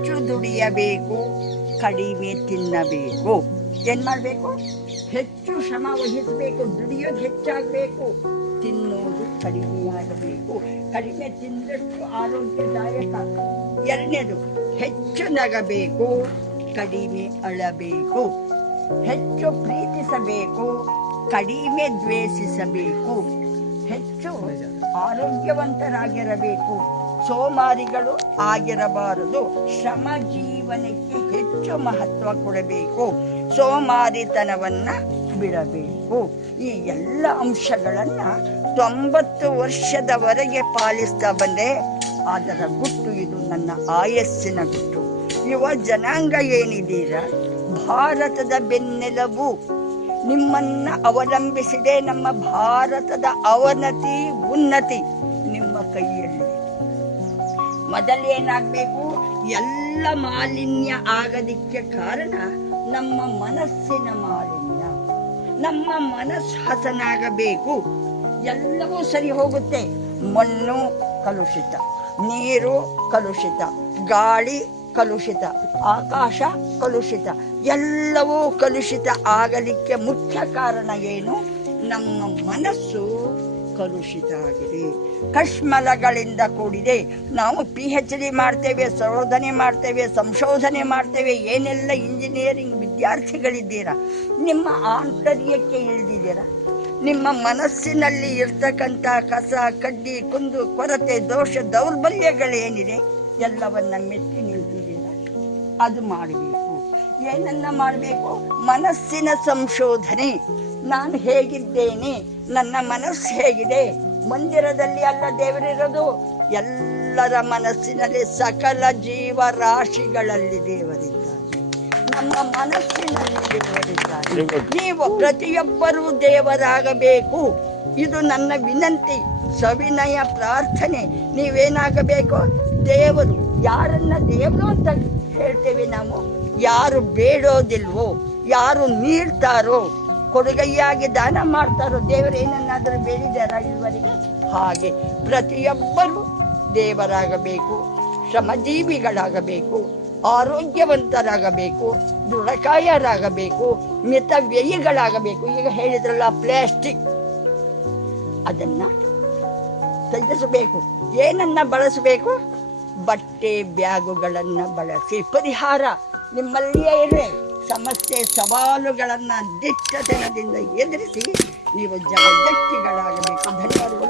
ಹೆಚ್ಚು ದುಡಿಯಬೇಕು, ಕಡಿಮೆ ತಿನ್ನಬೇಕು. ಏನ್ ಮಾಡಬೇಕು? ಹೆಚ್ಚು ಶ್ರಮ ವಹಿಸಬೇಕು, ದುಡಿಯೋದು ಹೆಚ್ಚಾಗಬೇಕು, ತಿನ್ನೋದು ಕಡಿಮೆ ಆಗಬೇಕು ಕಡಿಮೆ ತಿಂದಷ್ಟು ಆರೋಗ್ಯದಾಯಕ. ಎರಡನೇದು, ಹೆಚ್ಚು ನಗಬೇಕು, ಕಡಿಮೆ ಅಳಬೇಕು. ಹೆಚ್ಚು ಪ್ರೀತಿಸಬೇಕು, ಕಡಿಮೆ ದ್ವೇಷಿಸಬೇಕು. ಹೆಚ್ಚು ಆರೋಗ್ಯವಂತರಾಗಿರಬೇಕು. ಸೋಮಾರಿಗಳು ಆಗಿರಬಾರದು. ಶ್ರಮ ಜೀವನಕ್ಕೆ ಹೆಚ್ಚು ಮಹತ್ವ ಕೊಡಬೇಕು. ಸೋಮಾರಿತನವನ್ನು ಬಿಡಬೇಕು. ಈ ಎಲ್ಲ ಅಂಶಗಳನ್ನು ತೊಂಬತ್ತು ವರ್ಷದವರೆಗೆ ಪಾಲಿಸ್ತಾ ಬಂದೆ ಅದರ ಗುಟ್ಟು ಇದು ನನ್ನ ಆಯಸ್ಸಿನ ಗುಟ್ಟು. ಯುವ ಜನಾಂಗ ಏನಿದ್ದೀರಾ ಭಾರತದ ಬೆನ್ನೆಲುಬು. ನಿಮ್ಮನ್ನ ಅವಲಂಬಿಸಿದೆ ನಮ್ಮ ಭಾರತದ ಅವನತಿ, ಉನ್ನತಿ. ನಿಮ್ಮ ಕೈಯಲ್ಲಿ ಮೊದಲೇನಾಗಬೇಕು ಎಲ್ಲ ಮಾಲಿನ್ಯ ಆಗದಿಕ್ಕೆ ಕಾರಣ ನಮ್ಮ ಮನಸ್ಸಿನ ಮಾಲಿನ್ಯ. ನಮ್ಮ ಮನಸ್ಸು ಹಸನಾಗಬೇಕು ಎಲ್ಲವೂ ಸರಿ ಹೋಗುತ್ತೆ. ಮಣ್ಣು ಕಲುಷಿತ, ನೀರು ಕಲುಷಿತ, ಗಾಳಿ ಕಲುಷಿತ, ಆಕಾಶ ಕಲುಷಿತ, ಎಲ್ಲವೂ ಕಲುಷಿತ ಆಗಲಿಕ್ಕೆ ಮುಖ್ಯ ಕಾರಣ ಏನು? ನಮ್ಮ ಮನಸ್ಸು ಕಲುಷಿತ ಆಗಿದೆ. ಕಶ್ಮಲಗಳಿಂದ ಕೂಡಿದೆ. ನಾವು ಪಿ ಎಚ್ ಡಿ ಮಾಡ್ತೇವೆ, ಸಂಶೋಧನೆ ಮಾಡ್ತೇವೆ ಸಂಶೋಧನೆ ಮಾಡ್ತೇವೆ. ಏನೆಲ್ಲ ಇಂಜಿನಿಯರಿಂಗ್ ವಿದ್ಯಾರ್ಥಿಗಳಿದ್ದೀರಾ? ನಿಮ್ಮ ಆಂತರ್ಯಕ್ಕೆ ಇಳಿದಿದ್ದೀರಾ? ನಿಮ್ಮ ಮನಸ್ಸಿನಲ್ಲಿ ಇರ್ತಕ್ಕಂಥ ಕಸ, ಕಡ್ಡಿ, ಕುಂದು, ಕೊರತೆ, ದೋಷ, ದೌರ್ಬಲ್ಯಗಳೇನಿದೆ? ಎಲ್ಲವನ್ನ ಮೆಟ್ಟಿ ನಿಲ್ತಿದ್ದೀರಾ ಅದು ಮಾಡಬೇಕು. ಏನನ್ನ ಮಾಡಬೇಕು? ಮನಸ್ಸಿನ ಸಂಶೋಧನೆ. ನಾನು ಹೇಗಿದ್ದೇನೆ? ನನ್ನ ಮನಸ್ಸು ಹೇಗಿದೆ? ಮಂದಿರದಲ್ಲಿ ಅಲ್ಲ ದೇವರಿರೋದು? ಎಲ್ಲರ ಮನಸ್ಸಿನಲ್ಲಿ ಸಕಲ ಜೀವ ರಾಶಿಗಳಲ್ಲಿ ನಮ್ಮ ಮನಸ್ಸಿನಲ್ಲಿ ದೇವರಿದ್ದಾರೆ. ನೀವು ಪ್ರತಿಯೊಬ್ಬರೂ ದೇವರಾಗಬೇಕು. ಇದು ನನ್ನ ವಿನಂತಿ. ಸವಿನಯ ಪ್ರಾರ್ಥನೆ. ನೀವೇನಾಗಬೇಕು? ದೇವರು. ಯಾರನ್ನ ದೇವರು ಅಂತ ಹೇಳ್ತೇವೆ ನಾವು? ಯಾರು ಬೇಡೋದಿಲ್ವೋ, ಯಾರು ನೀಡ್ತಾರೋ ಕೊಡುಗೈಯಾಗಿ ದಾನ ಮಾಡ್ತಾರೋ, ದೇವರು ಏನನ್ನಾದರೂ ಬೇಡಿದಾರ ಇದುವರೆಗೆ? ಹಾಗೆ ಪ್ರತಿಯೊಬ್ಬರು ದೇವರಾಗಬೇಕು, ಶ್ರಮಜೀವಿಗಳಾಗಬೇಕು, ಆರೋಗ್ಯವಂತರಾಗಬೇಕು, ದೃಢಕಾಯರಾಗಬೇಕು, ಮಿತವ್ಯಯಿಗಳಾಗಬೇಕು. ಈಗ ಹೇಳಿದ್ರಲ್ಲ, ಪ್ಲಾಸ್ಟಿಕ್. ಅದನ್ನ ತ್ಯಜಿಸಬೇಕು ಏನನ್ನ ಬಳಸಬೇಕು? ಬಟ್ಟೆ ಬ್ಯಾಗುಗಳನ್ನು ಬಳಸಿ. ಪರಿಹಾರ. ನಿಮ್ಮಲ್ಲಿಯೇ ಇರಿ ಸಮಸ್ಯೆ ಸವಾಲುಗಳನ್ನು ದಿಟ್ಟತನದಿಂದ ಎದುರಿಸಿ ನೀವು ಜಗಜಟ್ಟಿಗಳಾಗಬೇಕು ಧನ್ಯವಾದಗಳು.